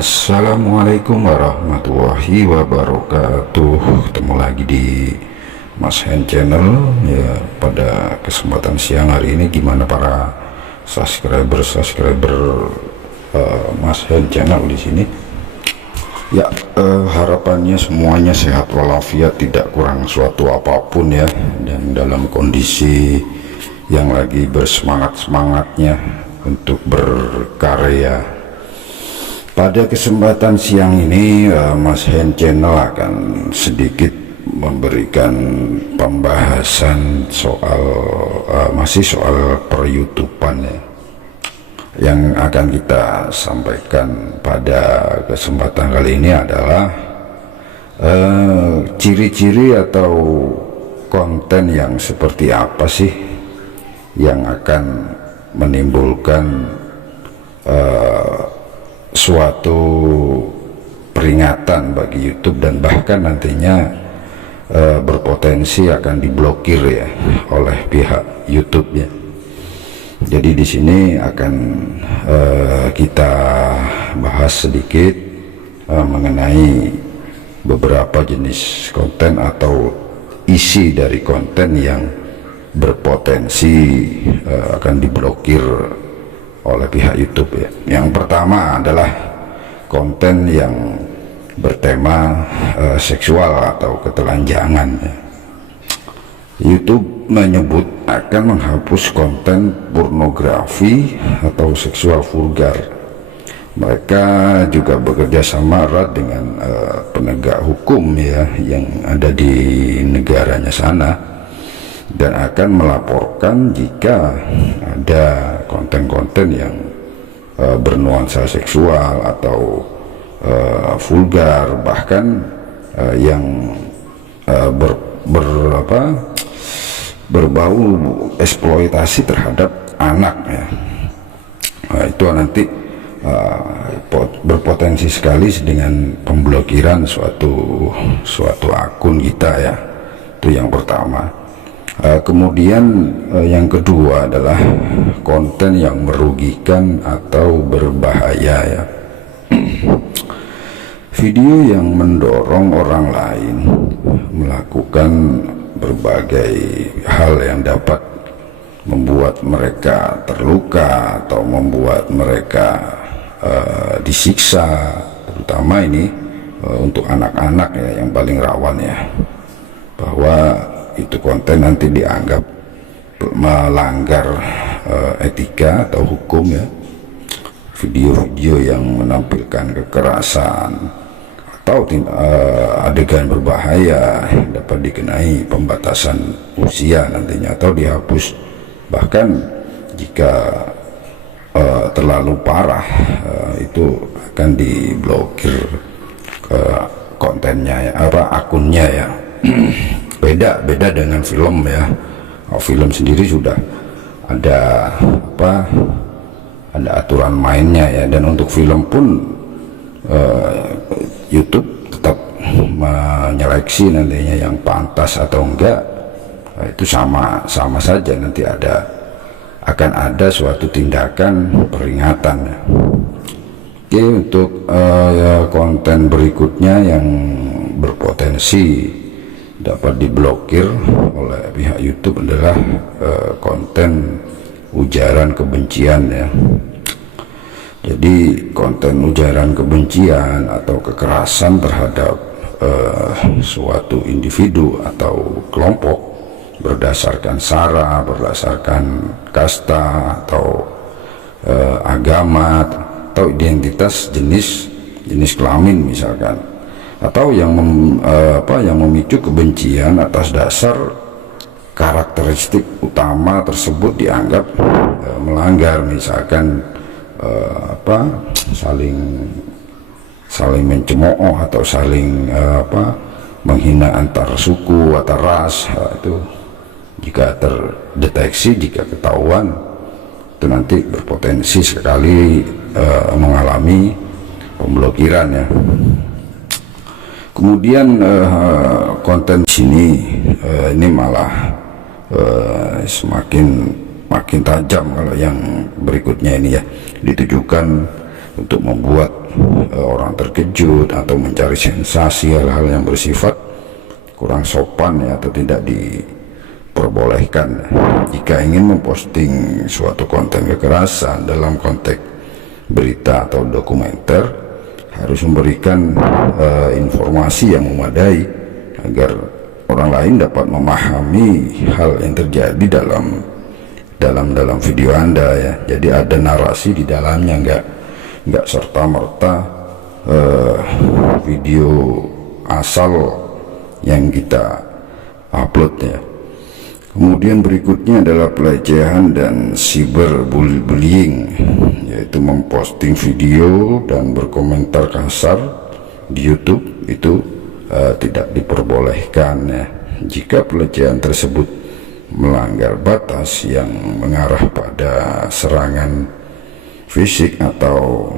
Assalamualaikum warahmatullahi wabarakatuh. Ketemu lagi di Mas Hen Channel ya. Pada kesempatan siang hari ini, gimana para subscriber Mas Hen Channel di sini? Ya, harapannya semuanya sehat walafiat, tidak kurang suatu apapun ya, dan dalam kondisi yang lagi bersemangat-semangatnya untuk berkarya. Pada kesempatan siang ini, Mas Hen Channel akan sedikit memberikan pembahasan soal masih soal per-YouTubean ya, yang akan kita sampaikan pada kesempatan kali ini adalah ciri-ciri atau konten yang seperti apa sih yang akan menimbulkan suatu peringatan bagi YouTube, dan bahkan nantinya berpotensi akan diblokir ya oleh pihak YouTube ya. Jadi di sini akan kita bahas sedikit mengenai beberapa jenis konten atau isi dari konten yang berpotensi akan diblokir oleh pihak YouTube ya. Yang pertama adalah konten yang bertema seksual atau ketelanjangan ya. YouTube menyebut akan menghapus konten pornografi atau seksual vulgar. Mereka juga bekerja sama erat dengan penegak hukum ya yang ada di negaranya sana, dan akan melaporkan jika ada konten-konten yang bernuansa seksual atau vulgar, bahkan yang berbau eksploitasi terhadap anak ya. Itu nanti berpotensi sekali dengan pemblokiran suatu akun kita ya. Itu yang pertama. Kemudian yang kedua adalah konten yang merugikan atau berbahaya ya. Video yang mendorong orang lain melakukan berbagai hal yang dapat membuat mereka terluka atau membuat mereka disiksa, terutama ini untuk anak-anak ya, yang paling rawan ya, bahwa itu konten nanti dianggap melanggar etika atau hukum ya. Video-video yang menampilkan kekerasan atau adegan berbahaya dapat dikenai pembatasan usia nantinya atau dihapus, bahkan jika terlalu parah itu akan diblokir kontennya ya, akunnya ya. Beda dengan film ya. Film sendiri sudah ada ada aturan mainnya ya, dan untuk film pun YouTube tetap menyeleksi nantinya yang pantas atau enggak. Itu sama saja, nanti akan ada suatu tindakan peringatan ya. Oke, untuk konten berikutnya yang berpotensi dapat diblokir oleh pihak YouTube adalah konten ujaran kebencian ya. Jadi konten ujaran kebencian atau kekerasan terhadap suatu individu atau kelompok berdasarkan sara, berdasarkan kasta atau agama atau identitas jenis kelamin misalkan, atau yang memicu kebencian atas dasar karakteristik utama tersebut dianggap melanggar, misalkan saling mencemooh atau saling menghina antar suku atau ras. Itu jika terdeteksi, jika ketahuan, itu nanti berpotensi sekali mengalami pemblokiran ya. Kemudian konten sini ini malah makin tajam kalau yang berikutnya ini ya, ditujukan untuk membuat orang terkejut atau mencari sensasi, hal-hal yang bersifat kurang sopan ya, atau tidak diperbolehkan. Jika ingin memposting suatu konten kekerasan dalam konteks berita atau dokumenter, harus memberikan informasi yang memadai agar orang lain dapat memahami hal yang terjadi dalam video Anda ya. Jadi ada narasi di dalamnya, nggak serta merta video asal yang kita upload ya. Kemudian berikutnya adalah pelecehan dan cyberbullying, yaitu memposting video dan berkomentar kasar di YouTube itu tidak diperbolehkan ya. Jika pelecehan tersebut melanggar batas yang mengarah pada serangan fisik atau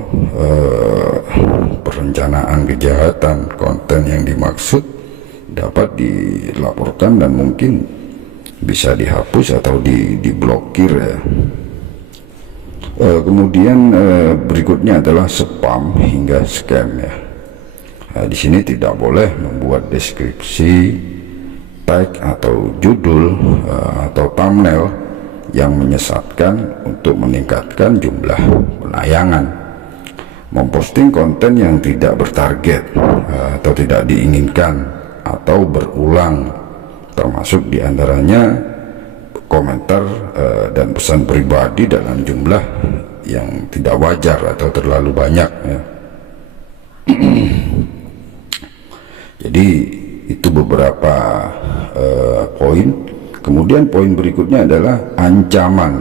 perencanaan kejahatan, konten yang dimaksud dapat dilaporkan dan mungkin bisa dihapus atau diblokir ya. Kemudian berikutnya adalah spam hingga scam ya. Di sini tidak boleh membuat deskripsi, tag atau judul atau thumbnail yang menyesatkan untuk meningkatkan jumlah penayangan, memposting konten yang tidak bertarget atau tidak diinginkan atau berulang, termasuk diantaranya komentar dan pesan pribadi dalam jumlah yang tidak wajar atau terlalu banyak ya. Jadi itu beberapa poin. Kemudian poin berikutnya adalah ancaman.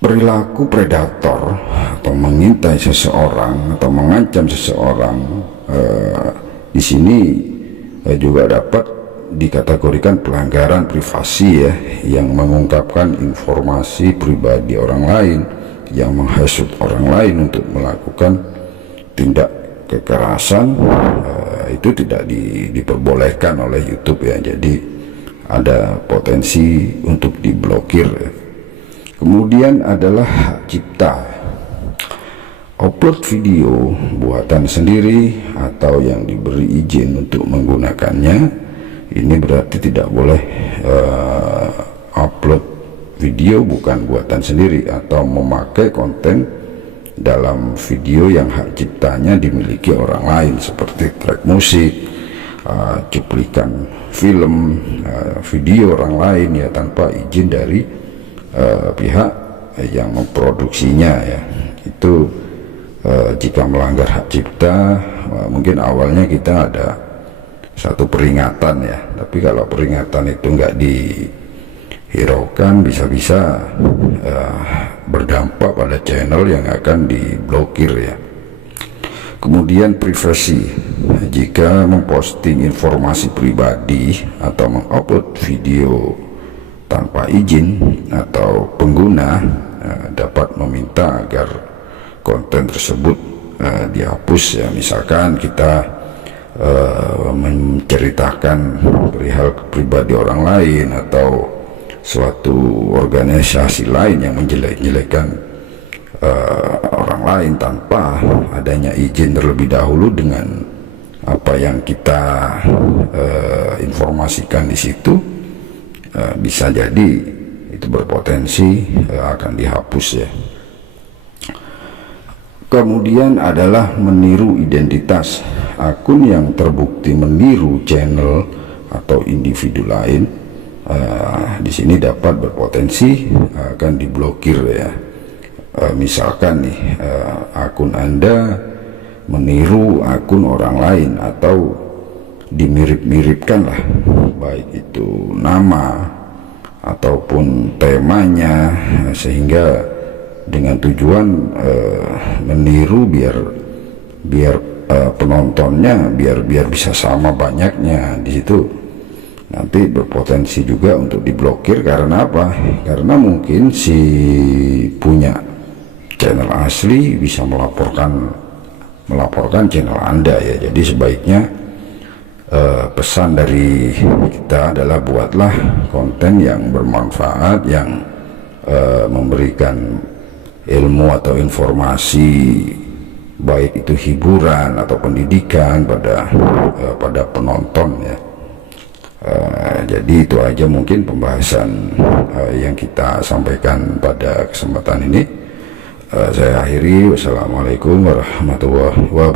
Perilaku predator atau mengintai seseorang atau mengancam seseorang di sini juga dapat dikategorikan pelanggaran privasi ya, yang mengungkapkan informasi pribadi orang lain, yang menghasut orang lain untuk melakukan tindak kekerasan. Itu tidak diperbolehkan oleh YouTube ya, jadi ada potensi untuk diblokir. Kemudian adalah hak cipta. Upload video buatan sendiri atau yang diberi izin untuk menggunakannya, ini berarti tidak boleh upload video bukan buatan sendiri atau memakai konten dalam video yang hak ciptanya dimiliki orang lain, seperti track musik, cuplikan film, video orang lain ya, tanpa izin dari pihak yang memproduksinya ya. Itu jika melanggar hak cipta, mungkin awalnya kita ada satu peringatan ya, tapi kalau peringatan itu nggak dihiraukan, bisa-bisa berdampak pada channel yang akan diblokir ya. Kemudian privasi. Jika memposting informasi pribadi atau mengupload video tanpa izin atau pengguna dapat meminta agar konten tersebut dihapus ya. Misalkan kita menceritakan perihal pribadi orang lain atau suatu organisasi lain yang menjelek-jelekan orang lain tanpa adanya izin terlebih dahulu dengan apa yang kita informasikan di situ, bisa jadi itu berpotensi akan dihapus ya. Kemudian adalah meniru identitas. Akun yang terbukti meniru channel atau individu lain di sini dapat berpotensi akan diblokir ya. Misalkan nih akun Anda meniru akun orang lain atau dimirip-miripkan lah, baik itu nama ataupun temanya, sehingga dengan tujuan meniru biar penontonnya biar bisa sama banyaknya. Di situ nanti berpotensi juga untuk diblokir. Karena apa? Karena mungkin si punya channel asli bisa melaporkan channel Anda ya. Jadi sebaiknya pesan dari kita adalah buatlah konten yang bermanfaat, yang memberikan ilmu atau informasi baik itu hiburan atau pendidikan pada penonton ya. Jadi itu aja mungkin pembahasan yang kita sampaikan pada kesempatan ini. Saya akhiri. Wassalamualaikum warahmatullahi wabarakatuh.